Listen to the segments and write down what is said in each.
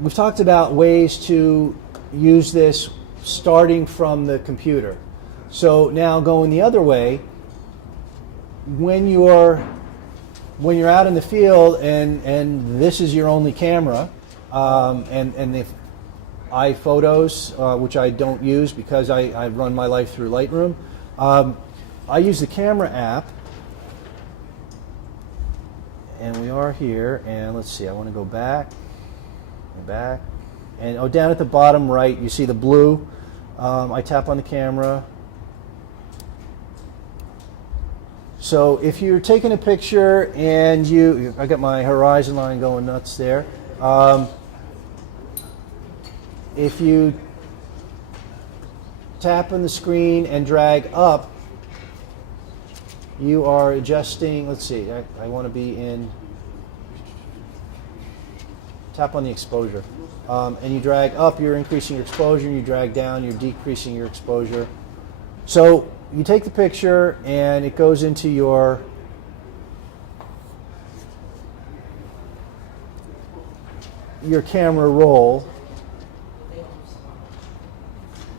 we've talked about ways to use this starting from the computer. So now going the other way, when you're out in the field and this is your only camera, and the iPhotos, which I don't use because I run my life through Lightroom, I use the camera app, and we are here, and let's see, I want to go back, and down at the bottom right, you see the blue. I tap on the camera. So if you're taking a picture and I got my horizon line going nuts there. If you tap on the screen and drag up, you are adjusting, let's see, I want to be in, tap on the exposure. And you drag up, you're increasing your exposure, and you drag down, you're decreasing your exposure. So you take the picture and it goes into your camera roll.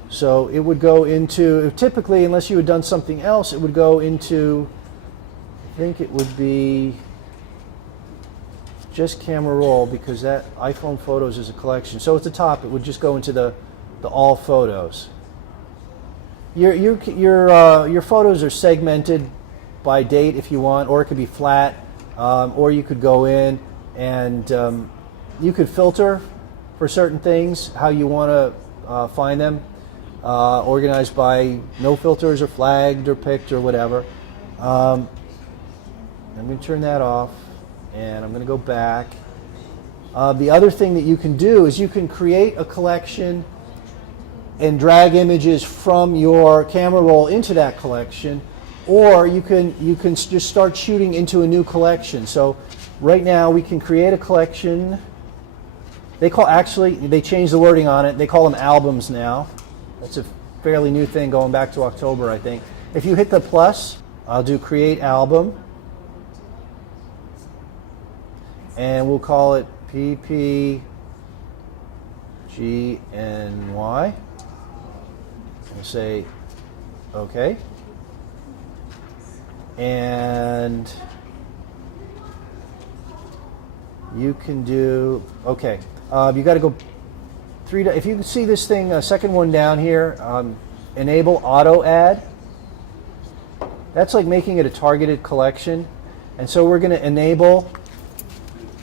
So it would go into, typically, unless you had done something else, it would go into, I think it would be just camera roll, because that iPhone photos is a collection. So at the top, it would just go into the all photos. Your photos are segmented by date if you want, or it could be flat, or you could go in and you could filter for certain things, how you want to find them, organized by no filters or flagged or picked or whatever. I'm going to turn that off, and I'm going to go back. The other thing that you can do is you can create a collection and drag images from your camera roll into that collection, or you can just start shooting into a new collection. So right now we can create a collection. They changed the wording on it. They call them albums now. That's a fairly new thing going back to October, I think. If you hit the plus, I'll do create album, and we'll call it PPGNY. We'll say OK. And you can do, OK. You got to go if you can see this thing, second one down here, enable auto add. That's like making it a targeted collection. And so we're going to enable,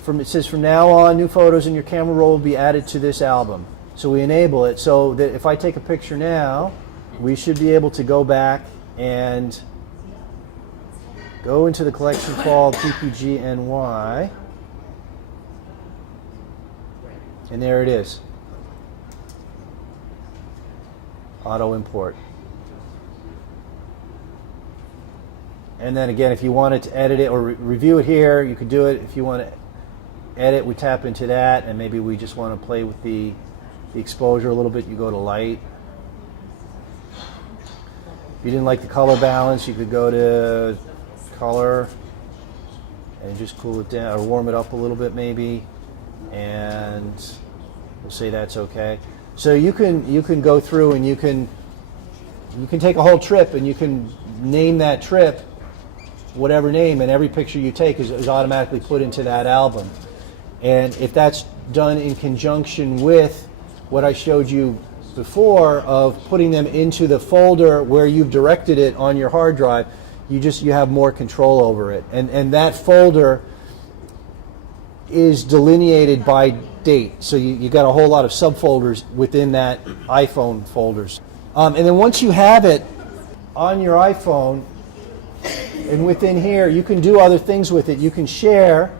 it says from now on, new photos in your camera roll will be added to this album. So we enable it so that if I take a picture now, we should be able to go back and go into the collection called PPGNY. And there it is. Auto import. And then again, if you wanted to edit it or review it here, you could do it. If you want to edit, we tap into that, and maybe we just want to play with the exposure a little bit, you go to light. If you didn't like the color balance, you could go to color and just cool it down or warm it up a little bit maybe, and we'll say that's okay. So you can go through and you can take a whole trip and you can name that trip whatever name, and every picture you take is automatically put into that album. And if that's done in conjunction with what I showed you before of putting them into the folder where you've directed it on your hard drive, you have more control over it. And that folder is delineated by date. So you got a whole lot of subfolders within that iPhone folders. And then once you have it on your iPhone, and within here, you can do other things with it. You can share.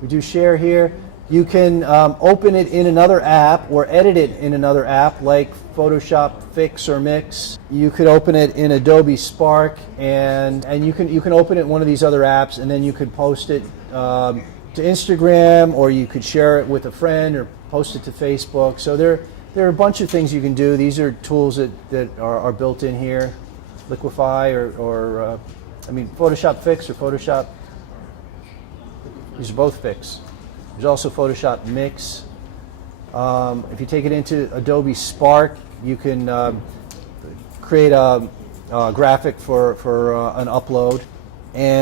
We do share here. You can open it in another app or edit it in another app like Photoshop Fix or Mix. You could open it in Adobe Spark, and you can open it in one of these other apps, and then you could post it to Instagram, or you could share it with a friend or post it to Facebook. So there are a bunch of things you can do. These are tools that are built in here. Liquify or Photoshop Fix or Photoshop. These are both Fix. There's also Photoshop Mix. If you take it into Adobe Spark, you can create a graphic for an upload, and